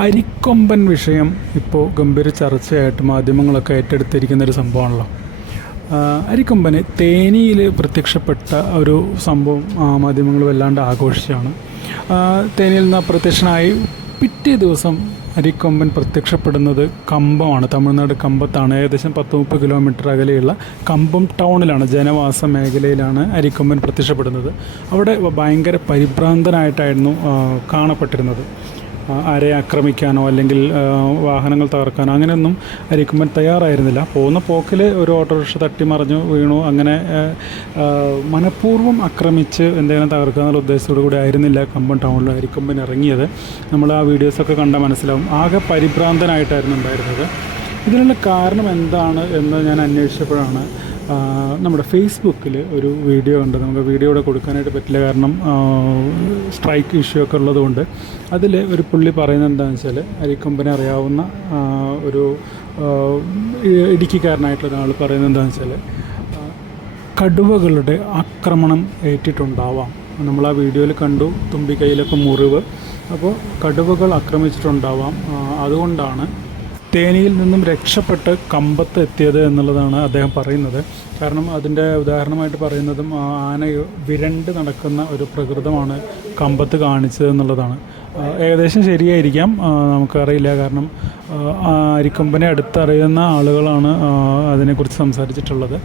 അരിക്കൊമ്പൻ വിഷയം ഇപ്പോൾ ഗംഭീര ചർച്ചയായിട്ട് മാധ്യമങ്ങളൊക്കെ ഏറ്റെടുത്തിരിക്കുന്ന ഒരു സംഭവമാണല്ലോ. അരിക്കൊമ്പന് തേനിയിൽ പ്രത്യക്ഷപ്പെട്ട ഒരു സംഭവം മാധ്യമങ്ങൾ വല്ലാണ്ട് ആഘോഷിച്ചാണ്. തേനിയിൽ നിന്ന് അപ്രത്യക്ഷനായി പിറ്റേ ദിവസം അരിക്കൊമ്പൻ പ്രത്യക്ഷപ്പെടുന്നത് കമ്പമാണ്. തമിഴ്നാട് കമ്പത്താണ്. ഏകദേശം പത്ത് മുപ്പത് കിലോമീറ്റർ അകലെയുള്ള കമ്പം ടൗണിലാണ് ജനവാസ മേഖലയിലാണ് അരിക്കൊമ്പൻ പ്രത്യക്ഷപ്പെടുന്നത്. അവിടെ ഭയങ്കര പരിഭ്രാന്തനായിട്ടായിരുന്നു കാണപ്പെട്ടിരുന്നത്. ആരെ ആക്രമിക്കാനോ അല്ലെങ്കിൽ വാഹനങ്ങൾ തകർക്കാനോ അങ്ങനെയൊന്നും അരിക്കുമ്പൻ തയ്യാറായിരുന്നില്ല. പോകുന്ന പോക്കിൽ ഒരു ഓട്ടോറിക്ഷ തട്ടിമറിഞ്ഞു വീണു. അങ്ങനെ മനഃപൂർവം ആക്രമിച്ച് എന്തെങ്കിലും തകർക്കുക എന്നുള്ള ഉദ്ദേശത്തോടു കൂടി ആയിരുന്നില്ല കമ്പൻ ടൗണിൽ അരിക്കൊമ്പൻ ഇറങ്ങിയത്. നമ്മൾ ആ വീഡിയോസൊക്കെ കണ്ട മനസ്സിലാവും. ആകെ പരിഭ്രാന്തനായിട്ടായിരുന്നു ഉണ്ടായിരുന്നത്. ഇതിനുള്ള കാരണം എന്താണ് എന്ന് ഞാൻ അന്വേഷിച്ചപ്പോഴാണ് നമ്മുടെ ഫേസ്ബുക്കിൽ ഒരു വീഡിയോ ഉണ്ട്. നമുക്ക് വീഡിയോ ഇവിടെ കൊടുക്കാനായിട്ട് പറ്റില്ല. കാരണം സ്ട്രൈക്ക് ഇഷ്യൂ ഒക്കെ ഉള്ളതുകൊണ്ട് അതിൽ ഒരു പുള്ളി പറയുന്നത് എന്താണെന്ന് വെച്ചാൽ അരിക്കൊമ്പനെ അറിയാവുന്ന ഒരു ഇടുക്കിക്കാരനായിട്ടുള്ള ഒരാൾ പറയുന്നത് എന്താണെന്ന് വെച്ചാൽ കടുവകളുടെ ആക്രമണം ഏറ്റിട്ടുണ്ടാവാം. നമ്മൾ ആ വീഡിയോയിൽ കണ്ടു തുമ്പിക്കൈയിലൊക്കെ മുറിവ്. അപ്പോൾ കടുവകൾ ആക്രമിച്ചിട്ടുണ്ടാവാം. അതുകൊണ്ടാണ് തേനിയിൽ നിന്നും രക്ഷപ്പെട്ട് കമ്പത്ത് എത്തിയത് എന്നുള്ളതാണ് അദ്ദേഹം പറയുന്നത്. കാരണം അതിന്റെ ഉദാഹരണമായിട്ട് പറയുന്നതും ആന വിരണ്ട് നടക്കുന്ന ഒരു പ്രകൃതമാണ് കമ്പത്ത് കാണിച്ചത് എന്നുള്ളതാണ്. ഏകദേശം ശരിയായിരിക്കാം. നമുക്കറിയില്ല. കാരണം അരിക്കൊമ്പനെ അടുത്തറിയുന്ന ആളുകളാണ് അതിനെക്കുറിച്ച് സംസാരിച്ചിട്ടുള്ളത്.